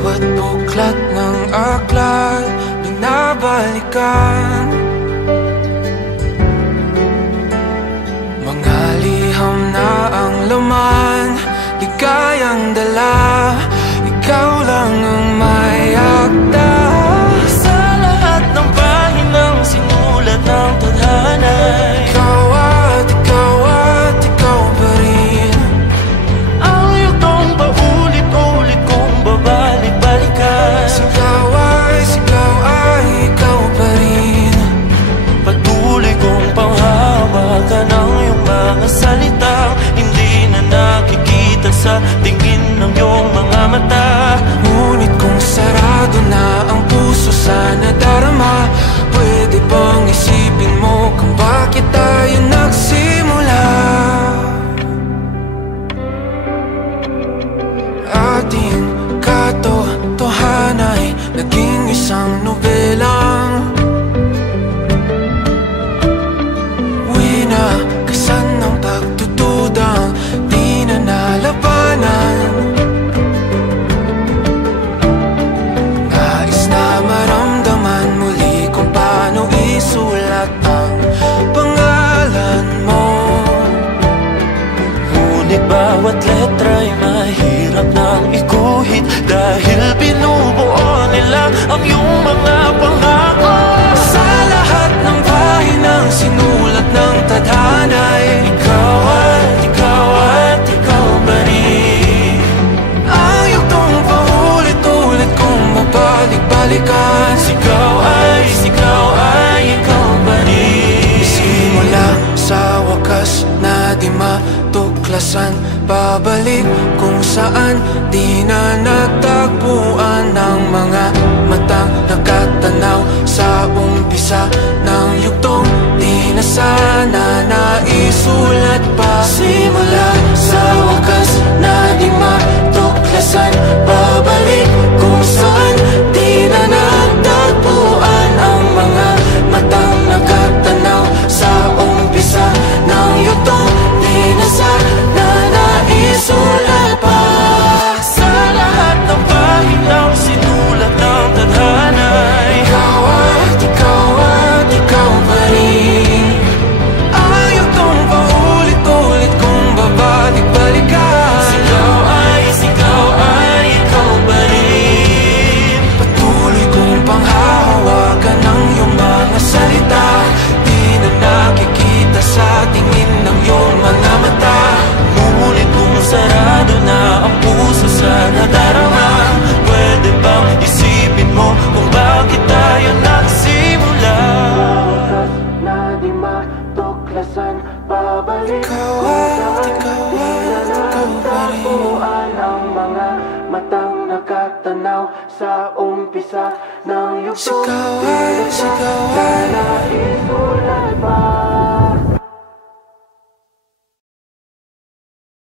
Bawat buklat ng aklat binabalikan, mga liham na ang laman, ligayang dala, ikaw lang ang may akda. Sa lahat ng pahinang sinulat ng tadhana, ikaw at ikaw at ikaw pa rin. ang yugtong paulit-ulit kong babalik-balikan. Sigaw ay ikaw pa rin. Patuloy kong panghawakan ang iyong mga salitang hindi na nakikita sa tingin ng iyong mga mata. Ngunit kung sarado na ang puso sa nadarama, pwede bang isipin mo kung bakit tayo nagsimula? Ating katotohanan ay naging isang nobelang winakasan ng pagtutudang di na nalabanan. Nais na maramdaman muli kung paano isulat ang pangalan mo. Ngunit bawat letra'y mahirap nang iguhit, dahil binubuo nila ang iyong mga pangako. Sa lahat ng pahinang sinulat ng tadhana, Ikaw at ikaw at ikaw pa rin. ang yugtong paulit-ulit kong mabalik-balikan. Sigaw ay ikaw pa rin. Simula sa wakas na di matuklasan, babalik kung saan di na natagpuan ng mga matang nakatanaw sa umpisa ng yugtong di na sana naisulat pa. Simula sa wakas na di matuklasan, babalik kung saan di na natagpuan ang mga matang nakatanaw sa umpisa ng yugtong di na sana naisulat pa. Sa lahat ng pahinang sinulat ng tadhana, Ikaw at ikaw pa rin. Ang yugtong paulit-ulit kong babalik-balikan. Sigaw ay ikaw pa rin. Patuloy kong panghahawakan ng iyong mga salita, di na nakikita sa tingin ng iyong mga mata. Ngunit kung sarado na ang puso sa nadarama, pwede bang isipin mo kung bakit tayo nagsimula? Na di matuklasan, babalik ikaw at ikaw pa rin. Ang mga matang nakatanaw sa umpisa ng yugtong. Sigaw ay